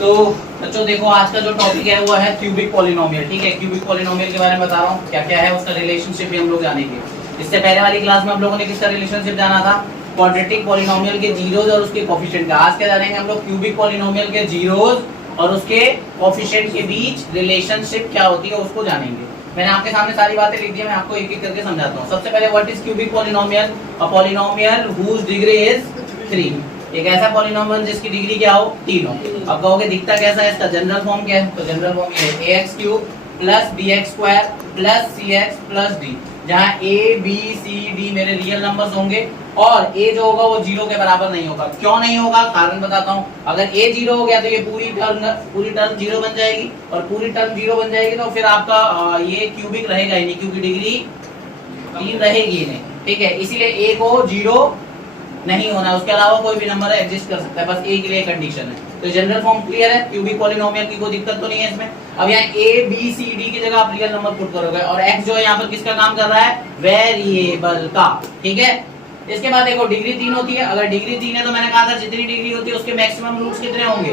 तो बच्चों देखो आज का जो टॉपिक है वो है क्यूबिक पॉलिनोमियल। ठीक है, क्यूबिक पॉलिनोमियल के बारे में बता रहा हूँ क्या क्या है, उसका रिलेशनशिप भी हम लोग जानेंगे। इससे पहले वाली क्लास में हम लोगों ने किसका रिलेशनशिप जाना था, क्वाड्रेटिक पॉलिनोमियल के जीरोज और उसके कोफिशिएंट का। आज क्या जानेंगे हम लोग, क्यूबिक पॉलिनोमियल के जीरोज और उसके कोफिशिएंट के बीच रिलेशनशिप क्या होती है उसको जानेंगे। मैंने आपके सामने सारी बातें लिख दी है, मैं आपको एक एक करके समझाता हूँ। सबसे पहले what is cubic polynomial, a polynomial whose degree is 3। एक ऐसा पॉलिनोमियल जिसकी डिग्री क्या हो, 3 हो। अब कहोगे दिखता कैसा है, इसका जनरल फॉर्म क्या है, तो जनरल फॉर्म ये है ax³ + bx² + cx + d, जहां a b c d मेरे रियल नंबर्स होंगे और a जो होगा वो 0 के बराबर नहीं होगा। क्यों नहीं होगा, कारण बताता हूँ। अगर a 0 हो गया तो ये पूरी टर्म 0 बन जाएगी, और पूरी टर्म 0 बन जाएगी तो फिर आपका ये क्यूबिक रहेगा ही नहीं, क्योंकि डिग्री 3 रहेगी नहीं। ठीक है, इसीलिए a को 0 नहीं होना, उसके अलावा कोई भी नंबर एग्जिस्ट कर सकता है, बस ए के लिए कंडीशन है। तो जनरल फॉर्म क्लियर है, क्यूबिक पॉलिनोमियल की कोई दिक्कत तो नहीं है इसमें। अब यहाँ ए बी सी डी की जगह आप रियल नंबर पुट करोगे, और एक्स जो है यहाँ पर किसका काम कर रहा है, वेरिएबल का। ठीक है, इसके बाद देखो डिग्री 3 होती है। अगर डिग्री 3 है तो मैंने कहा था जितनी डिग्री होती है उसके मैक्सिमम रूट्स कितने होंगे,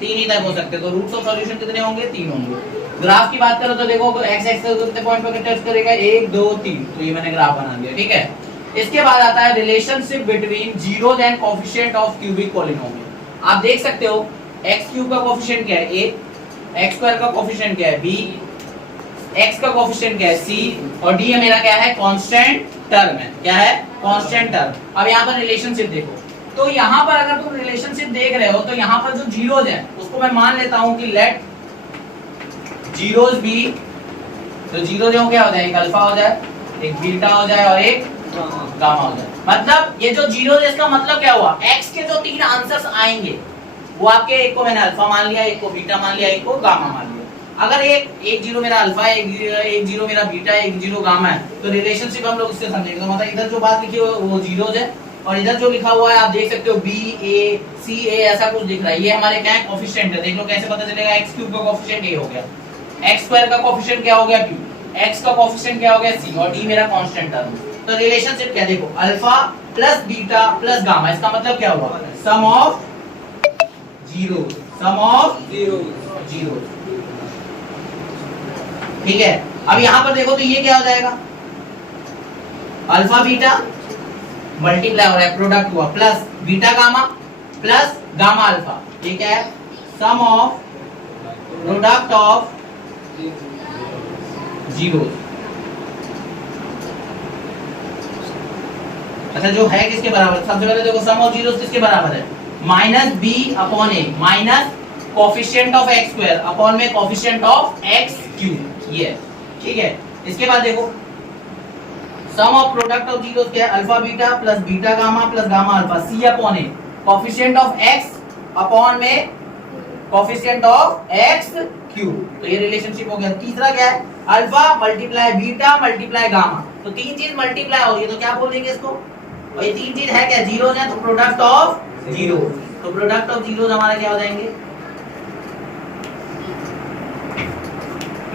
3 ही तक हो सकते हैं। तो रूट्स ऑफ सॉल्यूशन कितने होंगे, 3 होंगे। ग्राफ की बात करो तो देखो एक्स एक्सिस कितने पॉइंट पर टच करेगा, 1 2 3, तो ये मैंने ग्राफ बना दिया। ठीक है, इसके बाद आता है relationship between zeros and coefficient of cubic polynomial. आप देख सकते हो x³ का कोएफिशिएंट क्या है, a, x² का कोएफिशिएंट क्या है, b, x का कोएफिशिएंट क्या है, c, और d मेरा क्या है, कांस्टेंट टर्म है। क्या है, कांस्टेंट टर्म। अब यहाँ पर रिलेशनशिप देखो, तो यहाँ पर अगर तुम रिलेशनशिप देख रहे हो तो यहाँ पर जो जीरोस है उसको मैं मान लेता हूँ कि लेट जीरोस बी, तो जीरो जो क्या हो जाए, एक अल्फा हो जाए, एक बीटा हो जाए और एक गामा हो जाए। मतलब ये जो जीरो है इसका मतलब क्या हुआ, x के जो 3 आंसर्स आएंगे वो आपके, एक को मैंने अल्फा मान लिया, एक को बीटा मान लिया, एक को गामा मान लिया। अगर एक जीरो मेरा अल्फा है, एक जीरो मेरा बीटा है, एक जीरो गामा है, तो रिलेशनशिप हम लोग इससे समझेंगे। तो मतलब इधर जो बात लिखी है वो जीरोज है, और इधर जो लिखा हुआ है आप देख सकते हो b a c a ऐसा कुछ दिख रहा है, ये हमारे क्या है, कोएफिशिएंट है। देख लो कैसे पता चलेगा, x³ का कोएफिशिएंट a हो गया, x² का कोएफिशिएंट क्या हो गया, b, x का कोएफिशिएंट क्या हो गया, c, और d मेरा कांस्टेंट टर्म। तो रिलेशनशिप क्या, देखो alpha plus beta plus gamma, इसका मतलब क्या हुआ, sum of zero, sum of zero. ठीक है, अब यहां पर देखो तो ये क्या हो जाएगा, अल्फा बीटा मल्टीप्लाई हो रहा है, प्रोडक्ट हुआ, plus beta gamma plus gamma alpha, ये क्या है, सम ऑफ प्रोडक्ट ऑफ जीरो। अच्छा, जो है किसके बराबर, सबसे पहले देखो सम ऑफ जीरोस किसके बराबर है, -b/a minus coefficient of x² upon में कोएफिशिएंट ऑफ x³, ये। ठीक है, इसके बाद देखो सम ऑफ प्रोडक्ट ऑफ जीरोस क्या है, alpha beta plus beta gamma plus gamma alpha, c/a coefficient of x upon में कोएफिशिएंट ऑफ x³। तो ये रिलेशनशिप हो गया। तीसरा क्या है, alpha multiply beta multiply gamma, तो तीन चीज मल्टीप्लाई हो रही है, तो क्या बोल देंगे इसको, और ये तीन चीज है क्या, जीरोस है, तो प्रोडक्ट ऑफ जीरो। तो प्रोडक्ट ऑफ जीरोस हमारे क्या हो जाएंगे,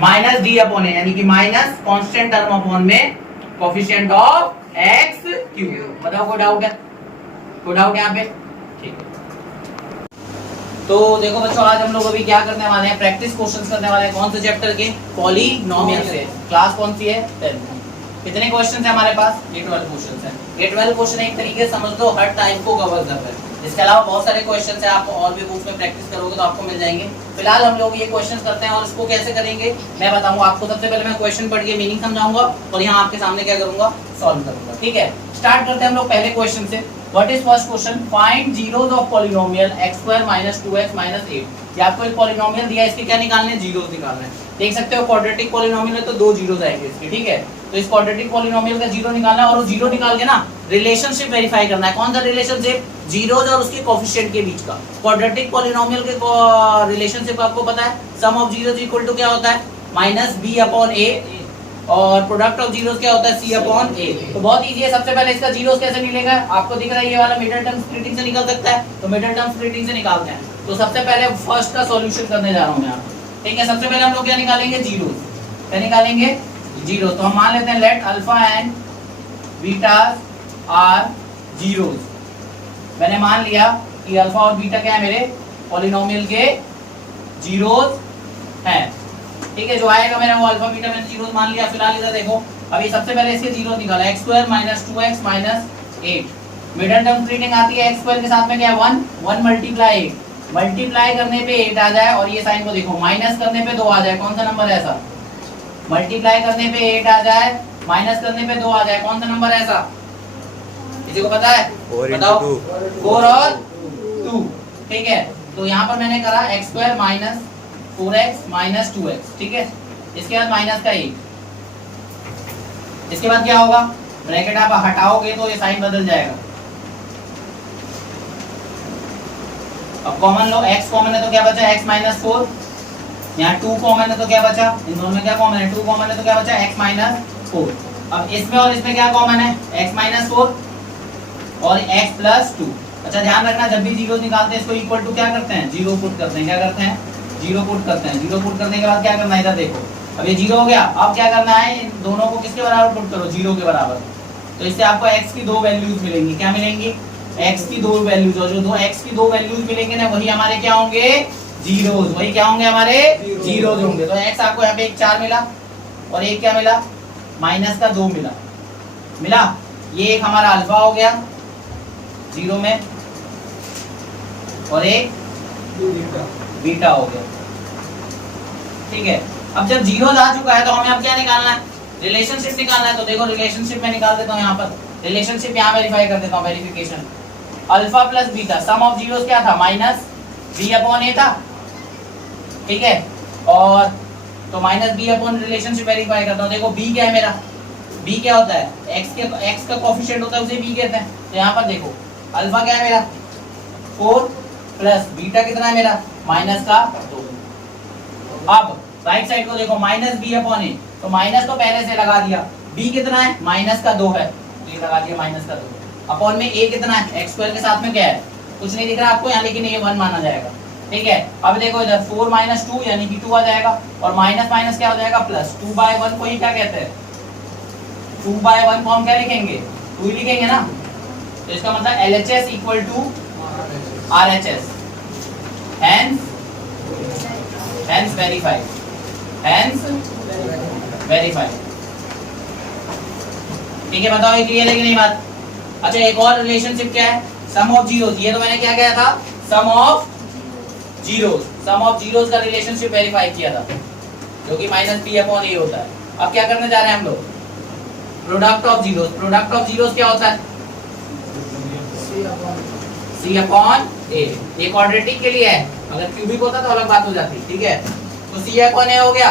-d/a, यानी कि माइनस कांस्टेंट टर्म अपॉन में कोएफिशिएंट ऑफ x³। बताओ कोई डाउट है, कोई डाउट यहाँ पे, ठीक है। तो देखो बच्चों आज हम लोग अभी क्या करने वाले हैं, प्रैक्टिस क्वेश्चंस करने वाले हैं। कौन से चैप्टर के, पॉलिनोमियल से। क्लास कौन सी है, 10th। कितने क्वेश्चंस है हमारे पास, ये 12 क्वेश्चंस हैं। ये 12 क्वेश्चन एक तरीके से समझ लो हर टाइप को कवर कर रहे हैं। इसके अलावा बहुत सारे क्वेश्चंस हैं, आप और भी बुक्स में प्रैक्टिस करोगे तो आपको मिल जाएंगे। फिलहाल हम लोग ये क्वेश्चंस करते हैं, और इसको कैसे करेंगे मैं बताऊंगा आपको। सबसे पहले मैं क्वेश्चन पढ़ के मीनिंग समझाऊंगा और यहाँ आपके सामने क्या करूंगा, सॉल्व करूंगा। ठीक है, स्टार्ट करते हैं हम लोग पहले क्वेश्चन से। What is first question? Find zeros of polynomial x² - 2x - 8। ये आपको एक पॉलिनोमियल दिया है, इसके क्या निकालने हैं, जीरोस निकालने हैं। देख सकते हो क्वाड्रेटिक पॉलिनोमियल है तो 2 जीरोस आएंगे इसके। ठीक है, तो इस क्वाड्रेटिक पॉलिनोमियल का जीरो निकालना है, और वो जीरो निकाल के ना रिलेशनशिप वेरीफाई करना है। कौन सा रिलेशनशिप, जीरोस और उसके कोएफिशिएंट के बीच का। क्वाड्रेटिक पॉलिनोमियल के रिलेशनशिप आपको पता है, सम ऑफ जीरोस इक्वल टू क्या होता है, -b/a, और प्रोडक्ट ऑफ जीरोस क्या होता है, c/a। तो बहुत इजी है। सबसे पहले इसका जीरोस कैसे मिलेगा, आपको दिख रहा है ये वाला मिडिल टर्म स्प्लिटिंग से निकल सकता है, तो मिडिल टर्म स्प्लिटिंग से निकालते हैं। तो सबसे पहले फर्स्ट का सॉल्यूशन करने जा रहा हूं मैं यहाँ। ठीक है, सबसे पहले हम लोग क्या निकालेंगे, जीरोस। क्या निकालेंगे, जीरो। तो हम मान लेते हैं let alpha and beta are zeros. मैंने मान लिया कि अल्फा और बीटा क्या है, मेरे पॉलिनोमियल के जीरोस है, ठीक है। जो आएगा मेरा वो अल्फा बीटा मैंने जीरोस मान लिया। फिलहाल इधर देखो, अभी सबसे पहले इसके जीरो निकाला, x square minus 2x minus 8। Middle term splitting आती है, एक्स स्क्वायर के साथ में क्या है 1, 1 मल्टीप्लाई 8, मल्टीप्लाई करने पे 8 आ जाए और ये साइन को देखो माइनस करने पे 2 आ जाए, कौन सा नंबर है ऐसा? मल्टीप्लाई करने पे 8 आ जाए, माइनस करने पे 2 आ जाए, कौन सा नंबर है ऐसा? किसी को पता है? बताओ। 4 और 2, ठीक है। तो यहाँ पर मैंने करा x square minus 4x minus 2x, ठीक है। इसके बाद माइनस का 1, इसके बाद क्या होगा? ब्रैकेट आप हटाओगे तो ये साइन बदल जाएगा। अब कॉमन लो, x कॉमन है तो क्या बचा? x minus 4। यहाँ 2 कॉमन है तो क्या बचा? इन दोनों में क्या कॉमन है? 2 कॉमन है तो क्या बचा? x minus 4। अब इसमें और इसमें क्या कॉमन है? x माइनस 4 और x प्लस 2। अच्छा ध्यान रखना, जब भी जीरो निकालते हैं इसको इक्वल टू क्या करते हैं? जीरो पुट करते हैं। क्या करते हैं? जीरो पुट करते हैं। जीरो पुट करने के बाद क्या करना है? इधर देखो, अब ये जीरो हो गया। अब क्या करना है? इन दोनों को किसके बराबर पुट करो? जीरो के बराबर। तो इससे आपको x की दो वैल्यूज मिलेंगी। क्या मिलेंगी? x की दो वैल्यूज। और जो दो x की दो वैल्यूज मिलेंगे ना, वही हमारे क्या होंगे? जीरोस। वही क्या होंगे? हमारे जीरोस होंगे। तो x आपको यहाँ पे एक 4 मिला और एक क्या मिला? माइनस का 2 मिला। ये एक हमारा अल्फा हो गया जीरो में और एक बीटा हो गया, ठीक है। अब जब जीरो आ चुका है तो हमें अब क्या निकालना है? रिलेशनशिप निकालना है। तो देखो रिलेशनशिप में निकाल देता हूँ, यहाँ पर रिलेशनशिप यहाँ वेरीफाई कर देता हूँ, verification. Alpha plus beta, sum of zeros क्या था? माइनस बी अपॉन ए था, ठीक है। और तो minus B upon relationship verify करता हूँ। देखो बी क्या है मेरा? बी क्या होता है? एक्स का कोफिशिएंट होता है, उसे बी कहते हैं। तो यहाँ पर देखो अल्फा क्या है मेरा? 4 प्लस बीटा कितना है मेरा? माइनस का 2। अब राइट साइड को देखो, माइनस बी अपॉन ए, तो माइनस तो पहले से लगा दिया। बी कितना है? माइनस का 2 है, तो ये लगा दिया माइनस का 2। अपॉन में ए कितना है? एक्स स्क्वायर के साथ में क्या है? कुछ नहीं दिख रहा आपको यहाँ, लेकिन ये 1 माना जाएगा, ठीक है। अब देखो इधर 4 माइनस 2 यानी कि 2 आ जाएगा, और माइनस माइनस क्या हो जाएगा? प्लस। 2/1 को ही क्या कहते हैं? 2/1 को हम क्या लिखेंगे? 2 ही लिखेंगे ना। तो इसका मतलब LHS equal to RHS, hence verified, ठीक है। बताओ ये क्लियर है कि नहीं बात? अच्छा एक और रिलेशनशिप क्या है? सम ऑफ जीरोस। ये तो मैंने क्या किया था? सम ऑफ जीरोस का रिलेशनशिप वेरीफाई किया था, जो कि माइनस बी अपॉन ए होता है। अब क्या करने जा रहे हैं हम लोग? Product of zeros. Product of zeros क्या होता है? C अपॉन ए। ये क्वाड्रेटिक के लिए है, अगर क्यूबिक होता तो अलग बात हो जाती, ठीक है। तो C अपॉन ए हो गया,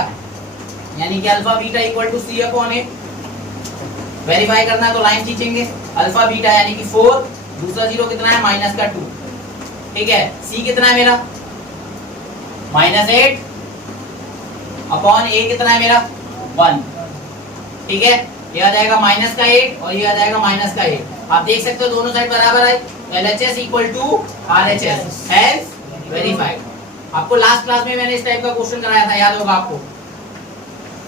यानी कि alpha beta equal to C upon A. वेरीफाई करना है तो लाइन खींचेंगे, अल्फा बीटा यानी कि 4, दूसरा जीरो कितना है? माइनस का 2, ठीक है। C कितना है मेरा? -8 अपॉन ए कितना है मेरा? 1, ठीक है। ये आ जाएगा माइनस का 8 और ये आ जाएगा माइनस का 8। आप देख सकते हो दोनों साइड बराबर है। LHS equal to RHS, has verified. आपको लास्ट क्लास में मैंने इस टाइप का क्वेश्चन कराया था, याद होगा आपको।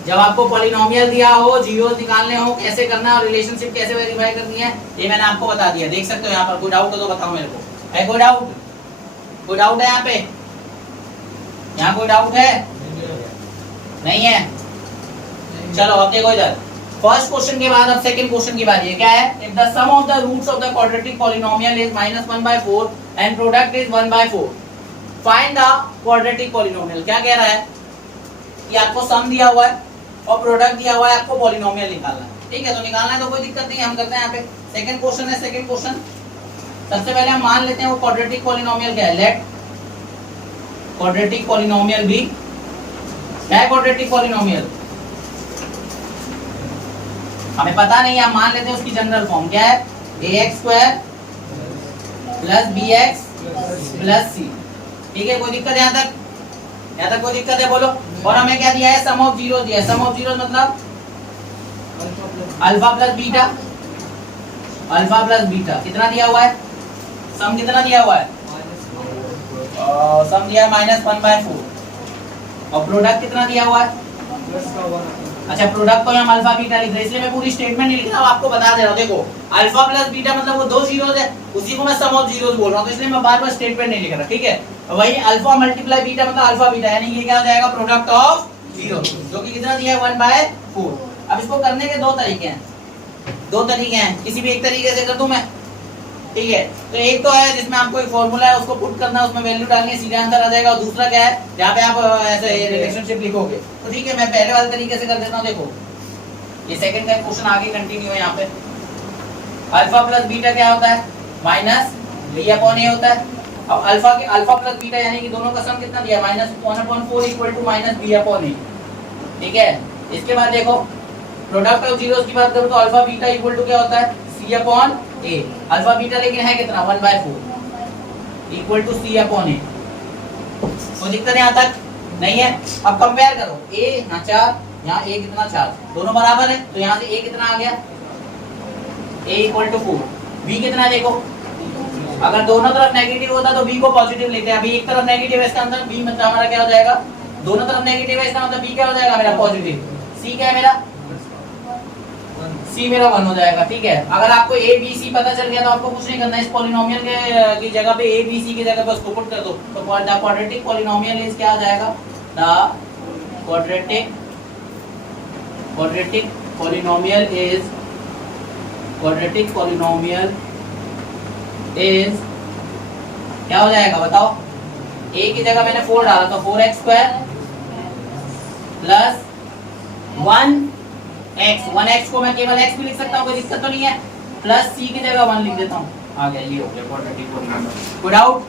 जब आपको पॉलिनोमियल दिया हो, जीरोस निकालने हो, कैसे करना है और रिलेशनशिप कैसे वेरीफाई करनी है, ये मैंने आपको बता दिया। देख सकते हो यहाँ पर। कोई डाउट हो तो बताओ मेरे को। है कोई डाउट? कोई डाउट है यहाँ पे? यहाँ कोई डाउट है? नहीं है? चलो अब देखो इधर, फर्स्ट क्वेश्चन के बाद अब सेकंड क्वेश्चन की बारी है। क्या है? If the sum of the roots of the quadratic polynomial is -1/4 and product is 1/4, find the quadratic polynomial. क्या कह रहा है कि आपको सम दिया हुआ है और प्रोडक्ट दिया हुआ है, आपको पॉलिनोमियल निकालना है, ठीक है। तो निकालना है तो कोई दिक्कत नहीं है, हम करते हैं यहाँ पे। सेकंड क्वेश्चन है। सेकंड क्वेश्चन सबसे पहले हम मान लेते हैं वो क्वाड्रेटिक पॉलिनोमियल क्या है। लेट क्वाड्रेटिक पॉलिनोमियल भी क्या है? क्वाड्रेटिक पॉलिनोमियल हमें पता नहीं है, हम मान लेते हैं उसकी जनरल फॉर्म क्या है? ax² + bx + c, ठीक है। कोई दिक्कत यहाँ तक? यहाँ तक कोई दिक्कत है? बोलो। और हमें क्या दिया है? सम ऑफ जीरो दिया है। सम ऑफ जीरो मतलब अल्फा प्लस बीटा कितना दिया हुआ है? सम कितना दिया हुआ है? सम दिया है -1/4 और प्रोडक्ट कितना दिया हुआ है? अच्छा प्रोडक्ट को हम अल्फा बीटा लिख रहे हैं, इसलिए मैं पूरी स्टेटमेंट नहीं लिख रहा हूं, आपको बता दे रहा हूं। देखो अल्फा प्लस बीटा मतलब वो दो जीरोस है, उसी को मैं सम ऑफ जीरोस बोल रहा हूं, तो इसलिए मैं बार-बार स्टेटमेंट नहीं लिख रहा, ठीक है। वही अल्फा मल्टीप्लाई बीटा मतलब अल्फा बीटा, यानी ये क्या हो जाएगा प्रोडक्ट ऑफ जीरो, जो कि कितना दिया है 1/4। अब इसको करने के दो तरीके हैं, किसी भी एक तरीके से कर दूं मैं, ठीक है। तो एक तो है जिसमें आपको एक फॉर्मूला है उसको पुट करना है, उसमें वैल्यू डालनी है, सीधा आंसर आ जाएगा। और दूसरा क्या है जहाँ पे आप ऐसे रिलेशनशिप लिखोगे। तो ठीक है मैं पहले वाले तरीके से कर देता हूँ। देखो ये सेकंड का क्वेश्चन आगे कंटिन्यू है। यहाँ पे अल्फा प्लस बीटा क्या होता है माइनस बी अपॉन ए होता है। अब अल्फा प्लस बीटा यानी कि दोनों का सम कितना दिया -1/4 equal to minus B upon a, ठीक है। इसके बाद देखो प्रोडक्ट ऑफ जीरोस की बात करूं तो अल्फा बीटा इक्वल टू क्या होता है सी अपॉन ए। अल्फा बीटा लेकिन है कितना 1/4 इक्वल टू सी अपॉन ए। तो दिक्कत यहाँ तक नहीं है। अब कंपेयर करो ए यहाँ 4 यहाँ ए कितना 4, दोनों बराबर है तो यहाँ से ए कितना आ गया a इक्वल टू 4। b कितना देखो, अगर दोनों तरफ नेगेटिव होता तो b को पॉजिटिव लेते हैं। अभी एक तरफ नेगेटिव है इसका आंसर b मतलब हमारा क्या हो जाएगा, दोनों तरफ नेगेटिव है इसका मतलब b क्या हो जाएगा मेरा पॉजिटिव। c क्या है मेरा, c मेरा 1 हो जाएगा, ठीक है। अगर आपको a b c पता चल गया तो आपको कुछ नहीं करना है, इस पॉलिनोमियल के की जगह पे a b c की जगह पे उसको पुट कर दो। तो द क्वाड्रेटिक पॉलिनोमियल इज क्या आ जाएगा, द क्वाड्रेटिक पॉलिनोमियल इज क्या हो जाएगा बताओ। a की जगह मैंने 4 डाला तो 4x² प्लस 1x को मैं केवल x भी लिख सकता हूँ, कोई दिक्कत तो नहीं है। प्लस c की जगह 1 लिख देता हूँ, आ गया, ये हो गया क्वाड्रेटिक पॉलिनोमियल। Good out.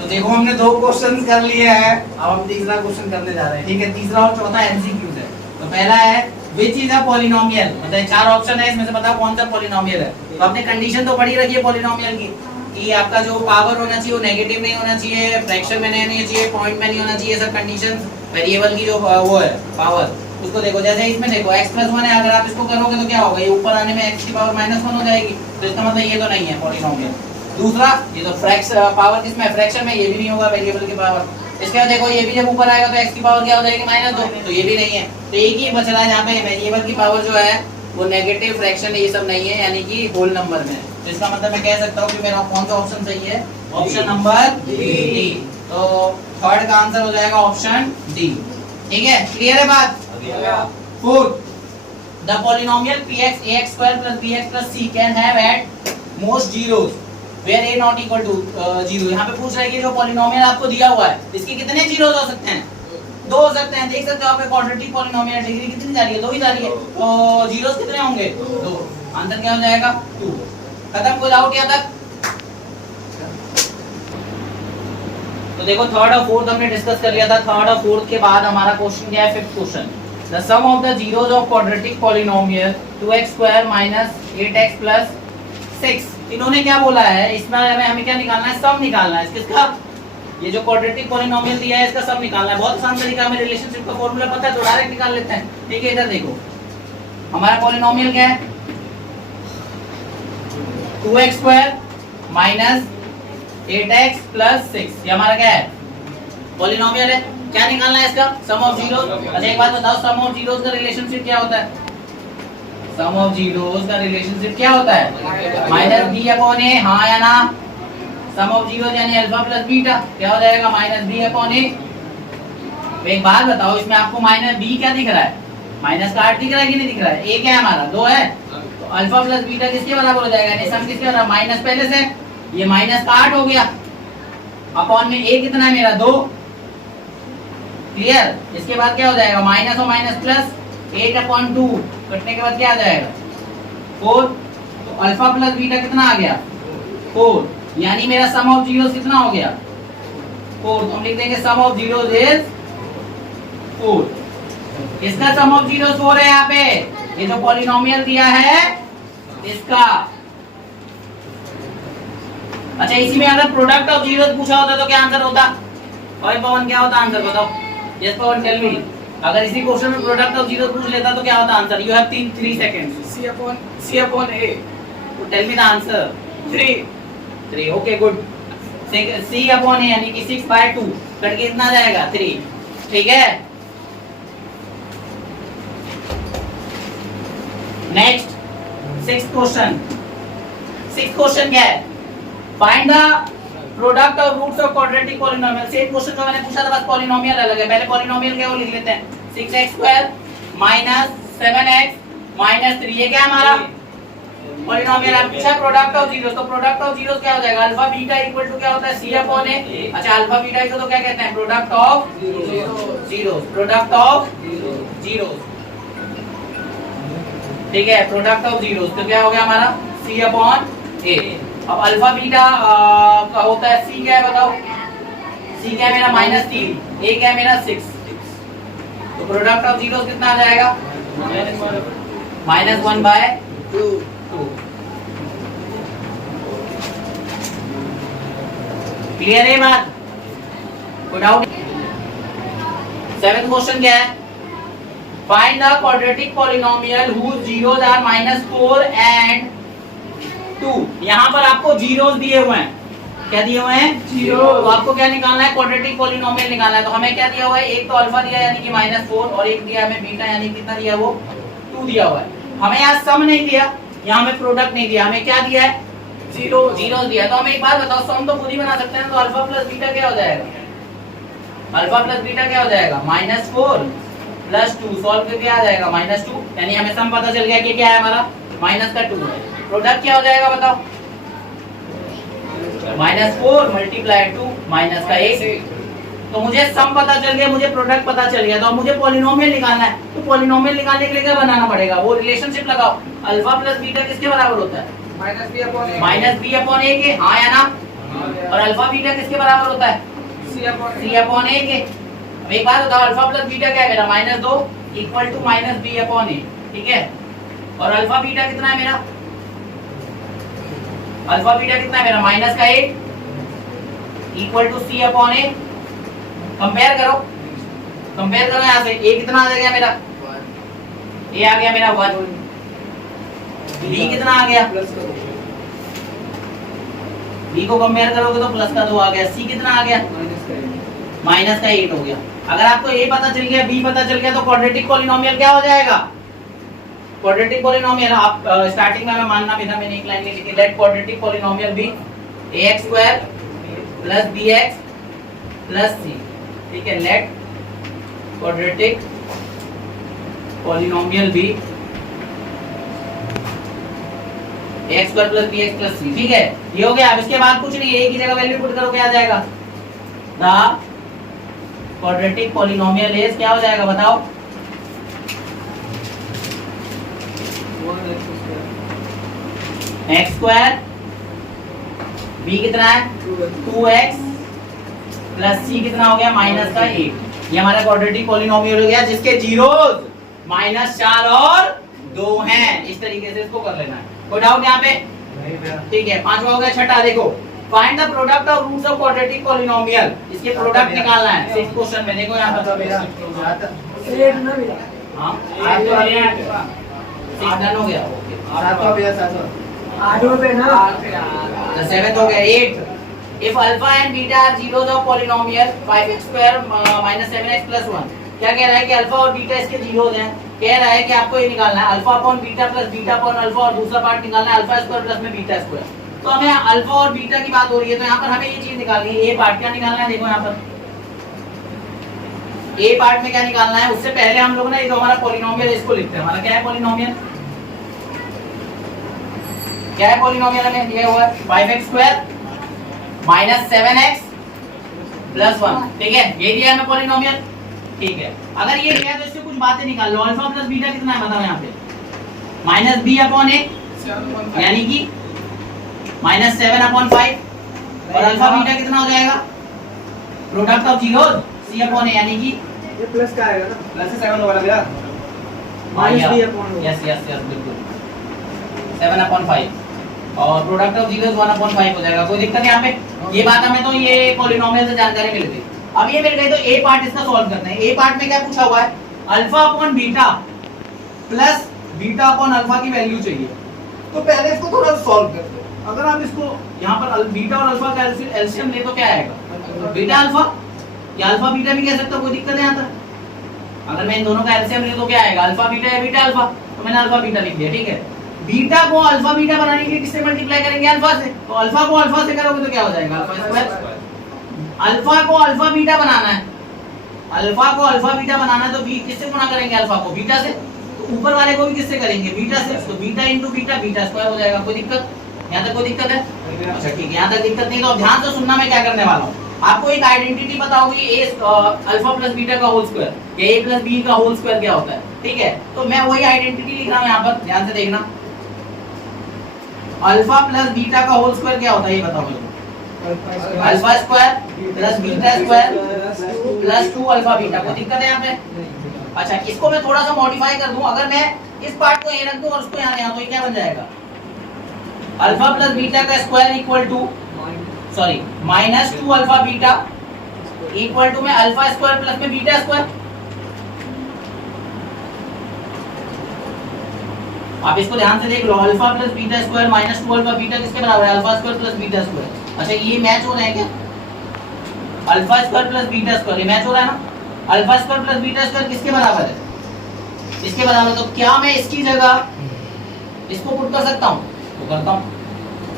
तो देखो हमने 2 क्वेश्चंस कर लिए हैं, अब हम तीसरा क्वेश्चन करने जा रहे हैं, ठीक है। तीसरा और चौथा एमसीक्यूज है। तो पहला है विच इज अ पॉलिनोमियल, मतलब 4 ऑप्शन है इसमें से बताओ कौन सा पॉलिनोमियल है। तो आपने कंडीशन तो पढ़ी रखी है पॉलिनोमियल की कि आपका जो पावर होना चाहिए वो नेगेटिव नहीं होना चाहिए, फ्रैक्शन में नहीं होना चाहिए, पॉइंट में नहीं होना चाहिए, सब कंडीशंस वेरिएबल की जो वो है पावर उसको देखो। जैसे इसमें देखो x+1 है, अगर आप इसको करोगे तो क्या होगा, ये ऊपर आने में x की पावर -1 हो जाएगी, तो इसका मतलब ये तो नहीं है पॉलिनोमियल। दूसरा ये तो पावर किसमें है, फ्रैक्शन में, ये भी नहीं होगा वेरिएबल की पावर। इसके बाद देखो ये भी जब ऊपर आएगा तो x की पावर क्या हो जाएगी -2, तो ये भी नहीं है। तो एक ही बच रहा है यहाँ पे वेरिएबल की पावर जो है वो नेगेटिव, फ्रैक्शन ये सब नहीं है, यानी कि होल नंबर में। तो इसका मतलब मैं कह सकता हूँ कि मेरा कौन सा ऑप्शन सही है, ऑप्शन नंबर डी। तो थर्ड का आंसर हो जाएगा ऑप्शन डी, ठीक है। क्लियर है बात। Fourth the polynomial px ax² + bx + c can have at most zeros where a not equal to 0। यहाँ पे पूछ रहा है कि जो पॉलिनोमियल आपको दिया हुआ है इसके कितने जीरोस हो सकते हैं, 2 हो सकते हैं। देख सकते हो आप क्वाड्रेटिक पॉलिनोमियल डिग्री कितनी जा रही है, 2 ही जा रही है, तो जीरोस कितने होंगे 2। आंसर क्या हो जाएगा 2। खत्म, कोई डाउट यहाँ तक। तो देखो थर्ड और फोर्थ हमने डिस्कस कर लिया था। थर्ड और फोर्थ के बाद हमारा क्वेश्चन क्या है, fifth question. The sum of the zeros of quadratic polynomial 2x² - 8x + 6। इन्होंने क्या बोला है इसमें, हमें क्या निकालना है, सम निकालना है किसका, ये जो क्वाड्रेटिक पॉलिनोमियल दिया है इसका सम निकालना है। बहुत आसान तरीका, हमें रिलेशनशिप का फार्मूला पता है तो डायरेक्ट निकाल लेते हैं, ठीक है। इधर देखो हमारा पॉलिनोमियल क्या है 2x² - 8x + 6, ये हमारा क्या है पॉलिनोमियल है। क्या निकालना है इसका, सम ऑफ जीरोस। अच्छा एक बात बताओ, सम ऑफ जीरोस का रिलेशनशिप क्या होता है, सम ऑफ जीरोस का रिलेशनशिप क्या होता है -b/a, हाँ या ना। सम ऑफ जीरोस यानी अल्फा प्लस बीटा क्या हो जाएगा -b/a। एक बात बताओ इसमें आपको -b क्या दिख रहा है, माइनस का 8 दिख रहा है कि नहीं दिख रहा है, a क्या है हमारा 2 है, तो अल्फा प्लस बीटा किसके बराबर हो जाएगा, यानी सम किसके बराबर, माइनस पहले से ये माइनस का 8 हो गया, अपॉन में a कितना है मेरा 2। क्लियर। इसके बाद क्या हो जाएगा माइनस और माइनस प्लस 8/2 कटने के बाद क्या आ जाएगा 4। तो अल्फा प्लस बीटा कितना आ गया 4, यानी मेरा सम ऑफ जीरोस कितना हो गया 4। तो हम लिख देंगे सम ऑफ जीरोस इज 4। इसका सम ऑफ जीरोस 4 है यहाँ पे, ये जो पॉलिनोमियल दिया है इसका। अच्छा इसी में अगर प्रोडक्ट ऑफ जीरोस पूछा होता तो क्या आंसर होता, और पवन क्या होता आंसर बताओ, यस पवन टेल मी। अगर इसी क्वेश्चन में प्रोडक्ट ऑफ जीरो पूछ लेता तो क्या होता answer, you have 3 seconds. c/a, tell me the answer. 3 okay good. c/a यानी कि 6/2 कट के इतना जाएगा 3, ठीक है। नेक्स्ट सिक्स्थ क्वेश्चन क्या है, find the product of roots of quadratic polynomial. Same question जो मैंने पूछा था, बस पॉलिनोमियल अलग है। पहले पॉलिनोमियल क्या वो लिख लेते हैं, 6x² माइनस 7x माइनस 3। ये क्या है हमारा पॉलिनोमियल। अब पूछा प्रोडक्ट ऑफ जीरोस, तो प्रोडक्ट ऑफ जीरोस क्या हो जाएगा, अल्फा बीटा इक्वल टू क्या होता है, c अपॉन a। अच्छा अल्फा बीटा इसको तो क्या कहते हैं, product of zeros, product of zeros, ठीक है, प्रोडक्ट ऑफ जीरोस। तो क्या हो गया हमारा c अपॉन a। अब अल्फा बीटा का होता है c क्या है बताओ, c क्या है मेरा -3, a क्या है मेरा 6। तो प्रोडक्ट ऑफ जीरोस कितना आ जाएगा, -1/2। क्लियर है बात, कोई डाउट? 7th क्वेश्चन क्या है, find the quadratic polynomial whose zeros are -4 and 2। यहाँ पर आपको जीरोस दिए हुए हैं, क्या दिए हुए हैं, जीरो। तो आपको क्या निकालना है, क्वाड्रेटिक पॉलिनोमियल निकालना है। तो हमें क्या दिया हुआ है, एक तो अल्फा दिया यानी कि -4 और एक दिया हमें बीटा यानी कितना दिया, वो 2 दिया हुआ है। हमें यहाँ सम नहीं दिया, यहाँ हमें प्रोडक्ट नहीं दिया, हमें क्या दिया है, जीरो दिया। तो हमें एक बात बताओ, सम तो खुद ही बना सकते हैं। तो अल्फा प्लस बीटा क्या हो जाएगा, अल्फा प्लस बीटा क्या हो जाएगा, -4 + 2, सॉल्व करके आ जाएगा -2। यानी हमें सम पता चल गया कि क्या है हमारा, -2 है। प्रोडक्ट क्या हो जाएगा बताओ, -4 × 2 -1। तो मुझे सम पता चल गया, मुझे प्रोडक्ट पता चल गया। तो अब मुझे पॉलिनोमियल निकालना है। तो पॉलिनोमियल निकालने के लिए क्या बनाना पड़ेगा, वो रिलेशनशिप लगाओ, अल्फा प्लस बीटा किसके बराबर होता है, -b/a के, हाँ या ना। और अल्फा बीटा किसके बराबर होता है, c/a के। अब एक बात बताओ, अल्फा प्लस बीटा क्या है मेरा, -2 = -b/a, ठीक है। और अल्फा बीटा कितना है मेरा, अल्फा बीटा कितना है मेरा, -1 = c/a। कंपेयर करो, कंपेयर करो यहाँ से, a कितना आ गया मेरा, a आ गया मेरा 1, b कितना आ गया, b को कंपेयर करोगे तो +2 आ गया, c कितना आ गया, -8 हो गया। अगर आपको a पता चल गया, b पता चल गया, तो क्वाड्रेटिक पॉलिनोमियल क्या हो जाएगा, क्वाड्रेटिक पॉलिनोमियल। आप स्टार्टिंग में मानना भी था, मैंने एक लाइन में लिखी, let quadratic polynomial be ax² + bx + c, ठीक है। Let quadratic polynomial be ax² + bx + c, ठीक है। ये हो गया। अब इसके बाद कुछ नहीं है, एक ही जगह वैल्यू पुट करो, क्या आ जाएगा, द क्वाड्रेटिक पॉलिनोमियल इज, क्या हो जाएगा बताओ, x², b कितना है 2x + c कितना हो गया, -8। ये हमारा क्वाड्रेटिक पॉलिनोमियल हो गया, जिसके जीरोस -4 और 2 हैं। इस तरीके से इसको कर लेना है। कोई डाउट यहाँ पे, ठीक है। 5वां हो गया। छठा देखो, find the product of roots of quadratic polynomial. इसके प्रोडक्ट निकालना है। 6th क्वेश्चन में देखो यहाँ पर, हाँ 6 डन हो गया, ओके। 7th हो गया। 8, if alpha and beta are zeros of polynomial 5x² - 7x + 1। क्या कह रहा है कि अल्फा और बीटा इसके जीरोस हैं। कह रहा है कि आपको ये निकालना है, alpha upon beta plus beta upon alpha, और दूसरा पार्ट निकालना है अल्फा स्क्वायर प्लस में बीटा स्क्वायर। तो हमें अल्फा और बीटा की बात हो रही है, तो यहाँ पर हमें ये चीज निकालनी है। ए पार्ट क्या निकालना है, देखो यहाँ पर ए पार्ट में क्या निकालना है। उससे पहले हम लोग ना ये जो हमारा पॉलिनोमियल है इसको लिखते हैं। हमारा क्या है पॉलिनोमियल, क्या है पॉलिनोमियल हमें दिया हुआ है 5x² - 7x + 1, ठीक है। ये दिया हमें पॉलिनोमियल, ठीक है। अगर ये दिया तो इससे कुछ बातें निकाल लो। अल्फा प्लस बीटा कितना है बताओ यहाँ पे, -b/a यानी कि -7/5, और अल्फा बीटा कितना हो जाएगा, प्रोडक्ट ऑफ जीरोस c/a यानी कि ये प्लस का आएगा ना, प्लस से 7 होगा ना मेरा, -b/, यस बिल्कुल 7/5, और प्रोडक्ट ऑफ जीरोस 1/5 हो जाएगा। कोई दिक्कत है यहाँ पे। ये बात हमें तो ये पॉलिनोमियल से जानकारी मिल गई। अब ये मिल गई, तो ए पार्ट इसका सॉल्व करते हैं। ए पार्ट में क्या पूछा हुआ है, alpha upon beta plus beta upon alpha की वैल्यू चाहिए। तो पहले इसको थोड़ा सॉल्व करते हैं। अगर आप इसको यहाँ पर बीटा और अल्फा का एलसीएम ले तो क्या आएगा, बीटा अल्फा, या अल्फा बीटा भी कह सकते हो, कोई दिक्कत है यहाँ तक। अगर मैं इन दोनों का एलसीएम ले तो क्या आएगा, अल्फा बीटा या बीटा अल्फा। तो मैंने अल्फा बीटा लिख दिया, ठीक है। बीटा को अल्फा बीटा बनाने के लिए किससे मल्टीप्लाई करेंगे? अल्फा से। तो अल्फा को अल्फा से करोगे तो क्या हो जाएगा? Alpha square. अल्फा को अल्फा बीटा बनाना है, अल्फा को अल्फा बीटा बनाना है तो किससे गुणा करेंगे? अल्फा को बीटा से। तो ऊपर वाले को भी किससे करेंगे? बीटा से। तो beta into beta, beta square हो जाएगा। कोई दिक्कत? यहाँ तक कोई दिक्कत है? अच्छा ठीक है, यहाँ तक दिक्कत नहीं। तो अब ध्यान से सुनना, मैं क्या करने वाला हूँ। आपको एक आइडेंटिटी पता होगी, ए अल्फा प्लस बीटा का होल स्क्वायर, ए प्लस बी का होल स्क्वायर क्या होता है, ठीक है। तो मैं वही आइडेंटिटी लिख रहा हूँ यहाँ पर, ध्यान से देखना। अल्फा प्लस बीटा का होल स्क्वायर क्या होता है, ये बताओ मुझे। Alpha square plus beta square plus 2 alpha beta. कोई दिक्कत है यहाँ पे? अच्छा, इसको मैं थोड़ा सा मॉडिफाई कर दूं। अगर मैं इस पार्ट को यहाँ रख दूं और उसको यहाँ ले आऊं तो ये क्या बन जाएगा? अल्फा प्लस बीटा का square equal to minus 2 alpha beta equal to में अल्फा स्क्वायर प्लस में बीटा स्क्वायर। आप इसको ध्यान से देख लो। Alpha plus beta square minus 2 alpha beta किसके बराबर है? Alpha square plus beta square. अच्छा, ये मैच हो रहा है क्या? Alpha square plus beta square ये मैच हो रहा है ना? Alpha square plus beta square किसके बराबर है? इसके बराबर। तो क्या मैं इसकी जगह इसको पुट कर सकता हूँ? तो करता हूँ,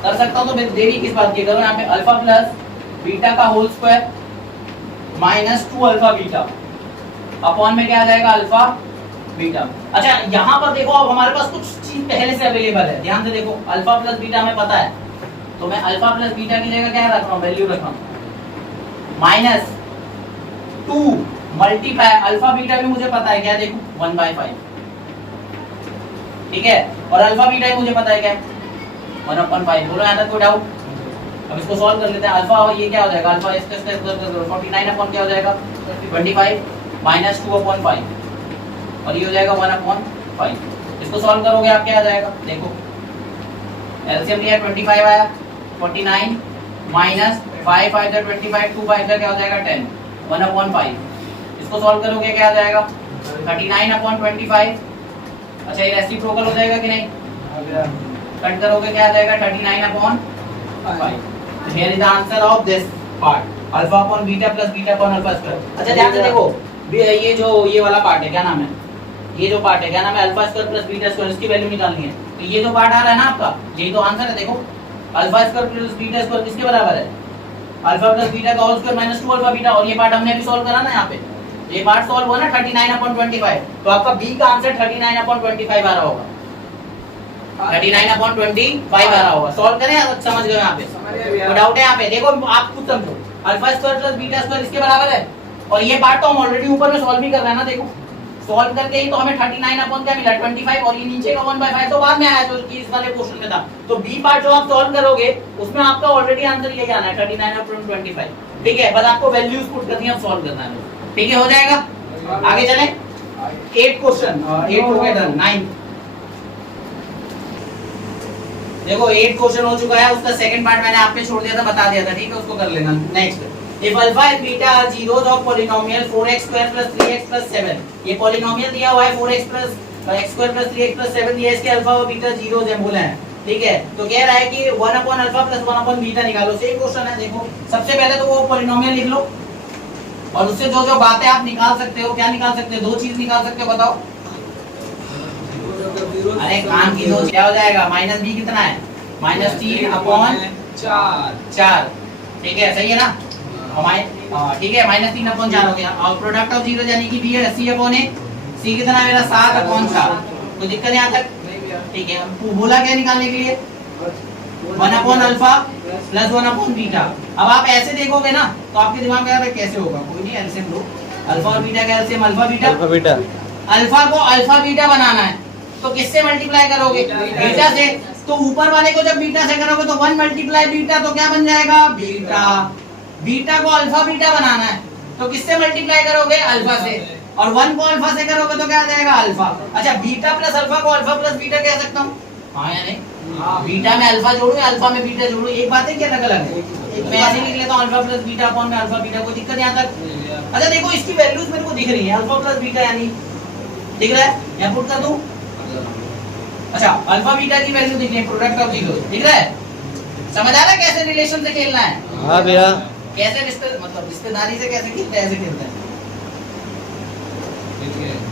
कर सकता हूँ। तो मैं देरी किस बात की करूँ? यहाँ पे अल्फा प्लस बीटा का whole square minus 2 alpha beta upon में क्या आ जाएगा? Alpha beta. अच्छा, यहाँ पर देखो, अब हमारे पास कुछ चीज पहले से अवेलेबल है, ध्यान से देखो। अल्फा प्लस बीटा हमें पता है, तो मैं अल्फा प्लस बीटा की जगह क्या रख रहा हूँ? वैल्यू रख रहा हूँ माइनस 2 मल्टीप्लाई अल्फा बीटा भी मुझे पता है क्या, देखो 1/5, ठीक है। और अल्फा बीटा भी मुझे पता है क्या, 1/5। बोलो यहाँ तक कोई डाउट? अब इसको सॉल्व कर लेते हैं। अल्फा और ये क्या हो जाएगा? अल्फा इसका स्क्वायर कर 49 अपॉन क्या हो जाएगा? 25 माइनस 2/5 और ये हो जाएगा 1/5। इसको सॉल्व करोगे आप क्या आ जाएगा? देखो एलसीएम लिया 25 आया, 49 माइनस 5 5 का 25, 2 5 का क्या हो जाएगा? 10, 1/5। इसको सॉल्व करोगे क्या आ जाएगा? 39/25। अच्छा, ये रेसिप्रोकल हो जाएगा कि नहीं? कट करोगे क्या आ जाएगा? 39/5। Here is the answer of this part, alpha upon beta plus beta upon alpha square. अच्छा, ध्यान से देखो, ये जो ये वाला पार्ट है, क्या नाम है? ये जो पार्ट है क्या नाम है? Alpha square plus beta square, इसकी वैल्यू निकालनी है। तो ये जो पार्ट आ रहा है ना आपका, यही तो आंसर है। देखो, alpha square plus beta square किसके बराबर है? अल्फा प्लस बीटा का whole square minus 2 alpha beta. और ये पार्ट हमने अभी सॉल्व करा ना, यहाँ पे ये पार्ट सॉल्व हुआ ना 39/25। तो आपका बी का आंसर 39/25 आ रहा होगा, 39/25 आ रहा होगा। सॉल्व करें, समझ गए यहाँ पे? तो डाउट है यहाँ पे? देखो, आप खुद समझो, alpha square plus beta square इसके बराबर है। और ये पार्ट तो हम ऑलरेडी ऊपर में सॉल्व भी कर रहे हैं ना। देखो, सॉल्व करके ही तो हमें 39 अपॉन क्या मिला? 25। और ये नीचे का 1/5 तो बाद में आया, जो कि इस वाले क्वेश्चन में था। तो बी पार्ट जो आप सॉल्व करोगे उसमें आपका ऑलरेडी आंसर यही आना है, 39/25, ठीक है। बस आपको वैल्यूज पुट करनी है, अब सॉल्व करना है, ठीक है। हो जाएगा, आगे चलें। 8 क्वेश्चन, 8 हो गए डन। 9 देखो, 8 क्वेश्चन हो चुका है। उसका सेकंड पार्ट मैंने आप पे छोड़ दिया था, बता दिया था, ठीक है। उसको कर लेना। Next, if alpha and beta are zeros of polynomial 4x square plus 3x plus 7, ये polynomial दिया हुआ है 4x plus x square plus 3x plus 7 दिया है, इसके अल्फा और बीटा जीरोस हैं, बोले हैं, ठीक है। तो कह रहा है कि 1 upon alpha plus 1 upon beta निकालो। सेम क्वेश्चन है। देखो, सबसे पहले तो वो polynomial लिख लो और उससे जो जो बातें आप निकाल सकते हो, क्या निकाल सकते हो? 2 चीज निकाल सकते हो, बताओ। अरे काम की 2, क्या हो जाएगा? माइनस बी कितना है? -3 अपॉन 4, ठीक है, सही है ना? ठीक है, -3 अपॉन 4 हो गया। और प्रोडक्ट ऑफ जीरो यानी कि बी है सी अपॉन ए। सी कितना है मेरा? 7 अपॉन 4। तो दिक्कत यहाँ तक, ठीक है। बोला क्या निकालने के लिए? 1 upon alpha plus 1 upon beta. अब आप ऐसे देखोगे ना तो आपके दिमाग में आएगा कैसे होगा? कोई नहीं, एलसीएम लो। अल्फा और बीटा का एलसीएम अल्फा बीटा। अल्फा को अल्फा बीटा बनाना है तो किससे मल्टीप्लाई करोगे? बीटा से। तो ऊपर वाले को जब बीटा से करोगे तो 1 मल्टीप्लाई बीटा, तो क्या बन जाएगा? बीटा। बीटा को अल्फा बीटा बनाना है तो किससे मल्टीप्लाई करोगे? अल्फा से। और 1 को अल्फा से करोगे तो क्या आ जाएगा? अल्फा। अच्छा, बीटा प्लस अल्फा को अल्फा प्लस बीटा कह सकता हूँ, हाँ या नहीं? बीटा में अल्फा जोड़ू या अल्फा में बीटा जोड़ू, एक बात है कि अलग अलग है? मैं ऐसे लिख लेता हूँ अल्फा प्लस बीटा अपॉन में अल्फा बीटा। कोई दिक्कत यहाँ तक? अच्छा देखो, इसकी वैल्यूज मेरे को दिख रही है, अल्फा प्लस बीटा यानी दिख रहा है, यहाँ पुट कर दूं। अच्छा, अल्फा बीटा की वैल्यू दिख रही है, प्रोडक्ट ऑफ जीरो दिख रहा है। समझ आ रहा है कैसे रिलेशन से खेलना है? हाँ भैया। कैसे मतलब रिश्तेदारी से कैसे खेलते हैं, ऐसे खेलते हैं।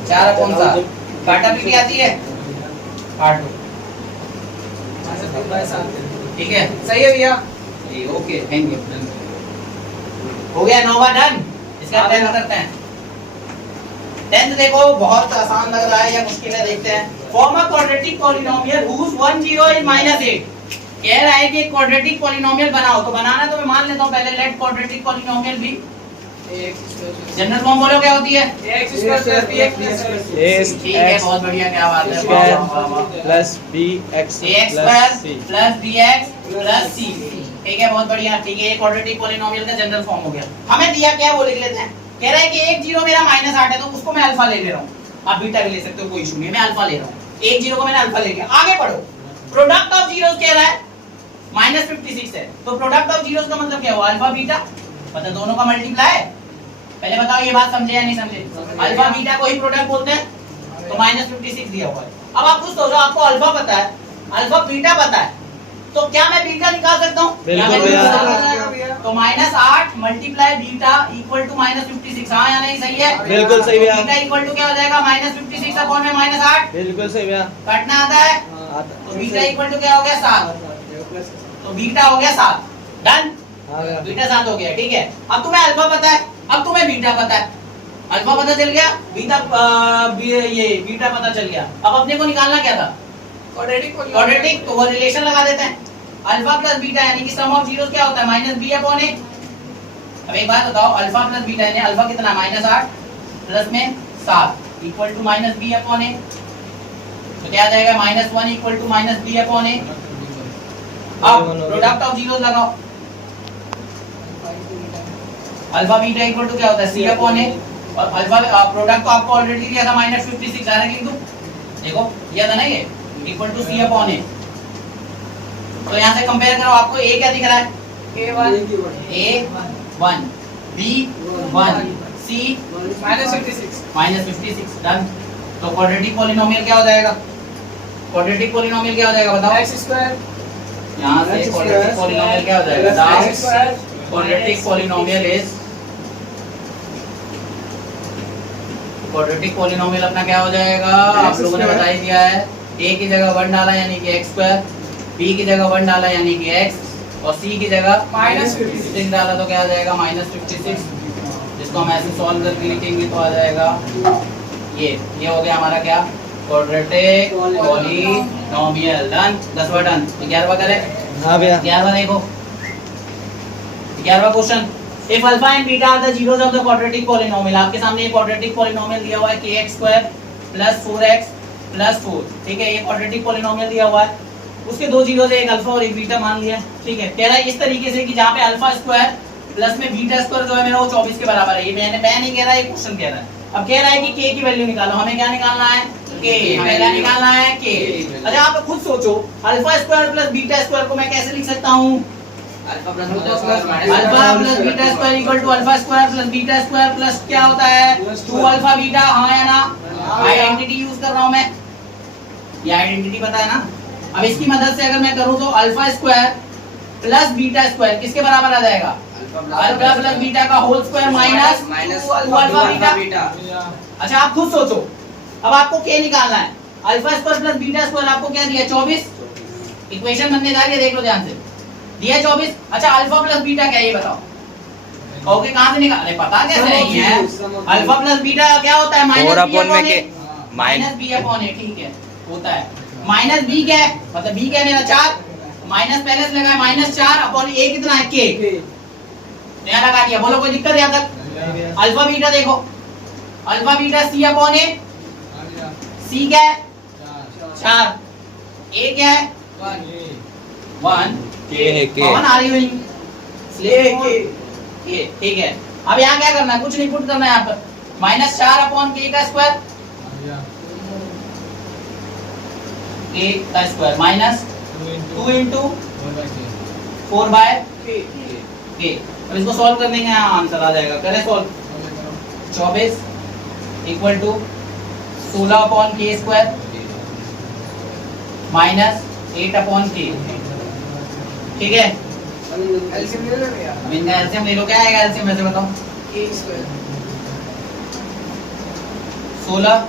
4 अपॉन 7 काटा पीटी आती है, काट दो। ठीक है, सही है भैया। जी ओके, थैंक यू। हो गया 9वां डन। इसका 10th करते हैं। 10th देखो बहुत आसान लग रहा है या मुश्किल है, देखते हैं। Form a quadratic polynomial whose 1 0 is -8। कह रहा है कि क्वाड्रेटिक पॉलिनोमियल बनाओ, तो बनाना तो मैं मान लेता हूं पहले। लेट क्वाड्रेटिक पॉलिनोमियल भी जनरल फॉर्म बोलो क्या होती है? ठीक है, बहुत बढ़िया, क्या बात है। Plus B X ax plus bx plus c। ठीक है, बहुत बढ़िया। ठीक है, ये क्वाड्रेटिक पॉलिनोमियल का जनरल फॉर्म हो गया। हमें दिया क्या, वो लिख लेते हैं। कह रहा है कि 1 0 मेरा -8 है, तो उसको मैं अल्फा ले ले रहा हूं। आप बीटा भी ले सकते हो, कोई इशू नहीं है, मैं अल्फा ले रहा हूं। 1 0 को मैंने अल्फा ले लिया। आगे पढ़ो। प्रोडक्ट ऑफ जीरोस कह रहा है -56 है, तो प्रोडक्ट ऑफ जीरोस का मतलब क्या हुआ? अल्फा बीटा, मतलब दोनों का मल्टीप्लाई। पहले बताओ ये बात समझे या नहीं समझे? अल्फा बीटा को ही प्रोडक्ट बोलते हैं। तो -56 दिया हुआ है। अब आप कुछ सोचो, आपको अल्फा पता है, अल्फा बीटा पता है, तो क्या मैं बीटा निकाल सकता हूँ? बिल्कुल भैया। तो -8 मल्टीप्लाई बीटा इक्वल टू -56। हाँ या नहीं, सही है? बिल्कुल सही भैया। बीटा इक्वल टू क्या हो जाएगा? -56 अपॉन में -8। बिल्कुल सही भैया। काटना आता है, तो बीटा इक्वल टू क्या हो गया? 7। तो बीटा हो गया 7। डन, बीटा 7 हो गया। ठीक है, अब तुम्हें अल्फा पता है, अब तुम्हें बीटा पता है। अल्फा पता चल गया, बीटा ये बीटा पता चल गया। अब अपने को निकालना क्या था? क्वाड्रेटिक। तो वो रिलेशन लगा देते हैं। अल्फा प्लस बीटा यानी कि सम ऑफ जीरोस क्या होता है? -b upon a। अब एक बात बताओ, अल्फा प्लस बीटा यानी अल्फा कितना है? -8 प्लस में 7 equal to -b upon a। तो क्या आ जाएगा? -1 equal to -b upon a। अब प्रोडक्ट ऑफ जीरोस लगाओ। अल्फा बीटा इक्वल टू क्या होता है? c upon a। और अल्फा प्रोडक्ट तो आपको ऑलरेडी दिया था -56। डायरेक्ट लिख दूं, देखो दिया था ना ये, equal to c upon a। तो यहां से कंपेयर करो, आपको a क्या दिख रहा है? a1 b1 c -56। डन। तो क्वाड्रेटिक पॉलिनोमियल क्या हो जाएगा? क्वाड्रेटिक पॉलिनोमियल क्या हो जाएगा बताओ? यहां से क्वाड्रेटिक पॉलिनोमियल क्या हो जाएगा? Quadratic polynomial is, quadratic polynomial अपना क्या हो जाएगा? आप लोगों ने बता ही दिया है। a की जगह 1 डाला यानी कि x², b की जगह 1 डाला यानी कि x, और c की जगह -56 डाला तो क्या आ जाएगा? -56। जिसको हम ऐसे सॉल्व करके लिखेंगे तो आ जाएगा ये हो गया हमारा क्या? Quadratic polynomial. डन, 10वां डन। 11वां करें? हाँ भैया। 11वां देखो, 11वां question. If alpha and beta are the zeros of the quadratic polynomial, आपके सामने ये quadratic polynomial दिया हुआ है kx² plus 4x plus 4। ठीक है, ये quadratic polynomial दिया हुआ है। उसके दो जीरोस है, एक अल्फा और एक बीटा मान लिया। ठीक है, कह रहा है इस तरीके से कि जहाँ पे अल्फा स्क्वायर प्लस में बीटा स्क्वायर जो है मेरा वो 24 के बराबर है। ये मैं नहीं कह रहा, ये क्वेश्चन कह रहा है। अब कह रहा है कि k की वैल्यू निकालो। हमें क्या निकालना है? k। हमें क्या निकालना है? k। अच्छा आप खुद सोचो, alpha square plus beta square को मैं कैसे लिख सकता हूँ? Alpha plus beta square equal to alpha square plus beta square plus क्या होता है? 2 अल्फा बीटा। हाँ या ना? आइडेंटिटी यूज कर रहा हूँ मैं, ये आइडेंटिटी पता है ना? अब इसकी मदद से अगर मैं करूँ तो alpha square plus beta square किसके बराबर आ जाएगा? अल्फा प्लस बीटा का whole square minus 2 alpha beta. अच्छा आप खुद सोचो, अब आपको k निकालना है। Alpha square plus beta square आपको क्या दिया? 24। इक्वेशन बनने जा रही है, देख लो ध्यान से। दिया 24। अच्छा अल्फा प्लस बीटा क्या है ये बताओ? कहोगे कहां से निकाले? पता कैसे नहीं है? अल्फा प्लस बीटा क्या होता है? -b upon a। ठीक है, होता है -b क्या है? मतलब b क्या है मेरा? 4। माइनस पहले से लगा है -4 अपॉन a कितना है? k। नया लगा दिया। बोलो कोई दिक्कत यहां तक? अल्फा बीटा देखो, alpha beta c upon a। c क्या है? 4। a क्या है? 1। कौन आ रही हुई? ठीक है, अब यहाँ क्या करना है? कुछ नहीं पुट करना है यहाँ पर। -4 अपॉन k का स्क्वायर, k का square minus 2 into 4 by k। अब इसको सॉल्व करने का यहाँ आंसर आ जाएगा। करें solve. 24 equal to 16 upon k square minus 8 upon k। ठीक है, एलसीएम ले लो भैया। अब इनका एलसीएम ले लो। क्या आएगा एलसीएम में से बताओ? a स्क्वायर 16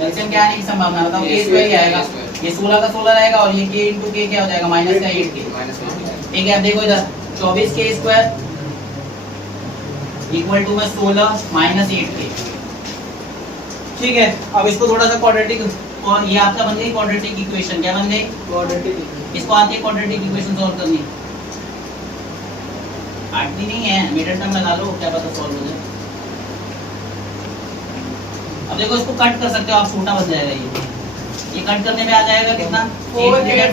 एलसीएम क्या आने की संभावना बताओ? a स्क्वायर ही आएगा। ये 16 का 16 रहेगा और ये k इंटू के क्या हो जाएगा माइनस का 8k। ठीक है, अब देखो इधर 24k स्क्वायर इक्वल टू में 16 माइनस 8k। ठीक है, अब इसको थोड़ा सा क्वाड्रेटिक, और ये आपका बन गई क्वाड्रेटिक इक्वेशन। क्या बन गई? क्वाड्रेटिक। इसको आती है क्वाड्रेटिक इक्वेशन सॉल्व करनी। आती नहीं है, मिडल टर्म लगा लो, क्या पता सॉल्व हो जाए। अब देखो इसको कट कर सकते हो आप, छोटा बन जाएगा ये कट करने में आ जाएगा कितना? 4k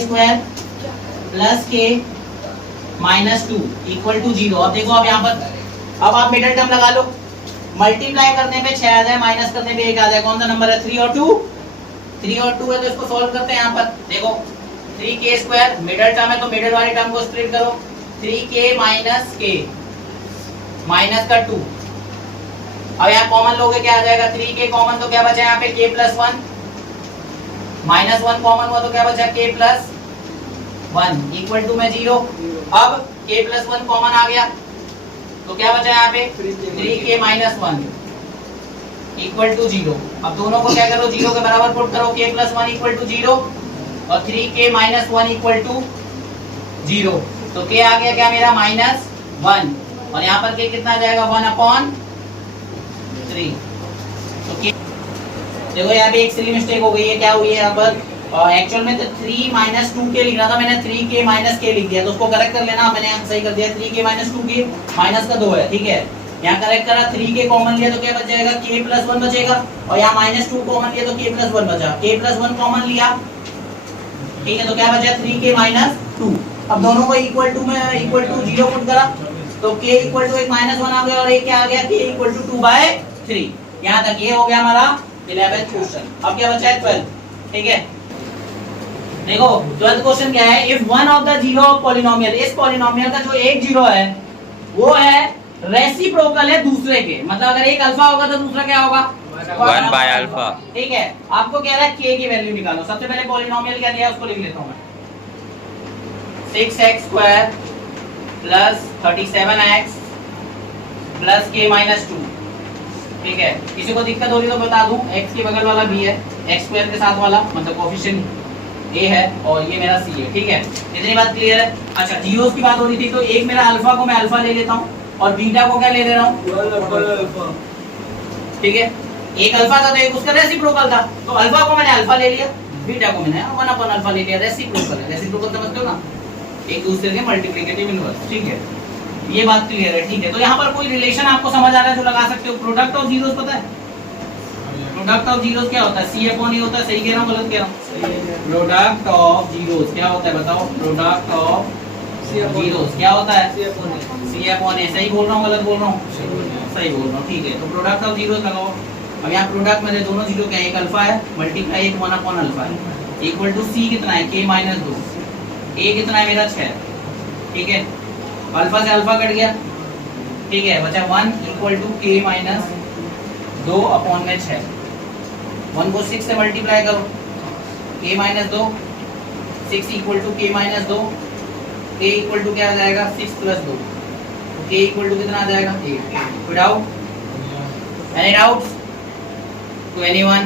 square plus k minus 2 equal to 0। अब देखो अब यहाँ पर अब आप मिडल टर्म लगा लो। मल्टीप्लाई करने में 6 आ जाए, माइनस करने में 1 आ जाए, कौन सा नंबर है? 3 और 2। 3 और 2 है तो इसको सॉल्व करते हैं। यहाँ पर देखो 3k स्क्वायर मिडल टर्म है तो मिडल वाले टर्म को स्प्लिट करो। 3k माइनस k माइनस का 2। अब यहाँ कॉमन लोगे क्या आ जाएगा? 3k कॉमन तो क्या बचा यहाँ पे? k प्लस 1 माइनस 1 कॉमन हुआ तो क्या बचा? k प्लस 1 इक्वल टू में 0। अब k प्लस 1 कॉमन आ गया तो क्या बचा यहाँ पे? 3k minus 1 equal to 0। अब दोनों को क्या करो? 0 के बराबर पुट करो। k प्लस 1 इक्वल टू 0 और 3k माइनस 1 इक्वल टू 0। तो k आ गया क्या मेरा? माइनस 1 और यहाँ पर k कितना आ जाएगा? 1/3। तो k देखो यहाँ पे एक सिली मिस्टेक हो गई है। क्या हुई है यहाँ पर? एक्चुअल में तो 3 माइनस 2k लिखना था, मैंने 3k माइनस k लिख दिया, तो उसको करेक्ट कर लेना। मैंने यहाँ सही कर दिया, 3k माइनस 2k माइनस का 2 है। ठीक है, यहाँ करेक्ट करा, 3k कॉमन लिया तो क्या बच जाएगा? k प्लस 1 बचेगा और यहाँ माइनस 2 कॉमन लिया तो k प्लस 1 बचा। k प्लस 1 कॉमन लिया, ठीक है, तो क्या बचा? 3k minus 2। अब दोनों को इक्वल टू में इक्वल टू 0 पुट करा तो k इक्वल टू एक माइनस 1 आ गया और एक क्या आ गया? k equal to 2/3। यहाँ तक ये हो गया हमारा 11th क्वेश्चन। अब क्या बचा है? 12। ठीक है, देखो 12th क्वेश्चन क्या है? If one of the zero of polynomial, इस पॉलिनोमियल का जो एक जीरो है वो है रेसिप्रोकल है दूसरे के, मतलब अगर एक अल्फा होगा तो दूसरा क्या होगा? 1/अल्फा। ठीक है, आपको कह रहा है k की वैल्यू निकालो। सबसे पहले पॉलिनोमियल क्या दिया है उसको लिख लेता हूं मैं। 6x square plus 37x plus k minus 2। ठीक है, किसी को दिक्कत हो रही तो बता दूं, x के बगल वाला b है, x स्क्वायर के साथ वाला मतलब कोएफिशिएंट a है और ये मेरा c है। ठीक है, इतनी बात क्लियर है? अच्छा, जीरोस की बात हो रही थी तो एक मेरा अल्फा को मैं अल्फा ले लेता हूं और बीटा को क्या ले रहा हूं? ठीक है, एक अल्फा था तो एक उसका रेसिप्रोकल था, तो अल्फा को मैंने अल्फा ले लिया, बीटा को मैंने 1/अल्फा ले लिया। रेसिप्रोकल है, रेसिप्रोकल समझते हो ना, एक दूसरे के मल्टीप्लिकेटिव इनवर्स। ठीक है, ये बात क्लियर है? ठीक है, तो यहाँ पर कोई रिलेशन आपको समझ आ रहा है जो लगा सकते हो? प्रोडक्ट ऑफ जीरोस पता है? प्रोडक्ट ऑफ जीरोस क्या होता है? C/E होता है। सही कह रहा हूँ गलत कह रहा हूँ? प्रोडक्ट ऑफ जीरोस क्या होता है बताओ? प्रोडक्ट ऑफ जीरोस क्या होता है? C/A। सही बोल रहा हूँ गलत बोल रहा हूँ? सही बोल रहा हूँ। ठीक है, तो प्रोडक्ट ऑफ जीरोस लगाओ। अब यहाँ प्रोडक्ट में दोनों जीरो क्या है? एक अल्फा है मल्टीप्लाई एक 1/अल्फा है इक्वल टू c कितना है? k minus 2। a कितना है मेरा? 6। ठीक है, अल्फा से अल्फा कट गया। ठीक है, बचा 1 इक्वल टू k माइनस 2/6। 1 को 6 से मल्टीप्लाई करो, k minus 2, 6 equal to k minus 2, k equal to क्या आ जाएगा? 6 प्लस 2, तो k इक्वल टू कितना आ जाएगा? 8। कोई doubt? Any doubts to anyone?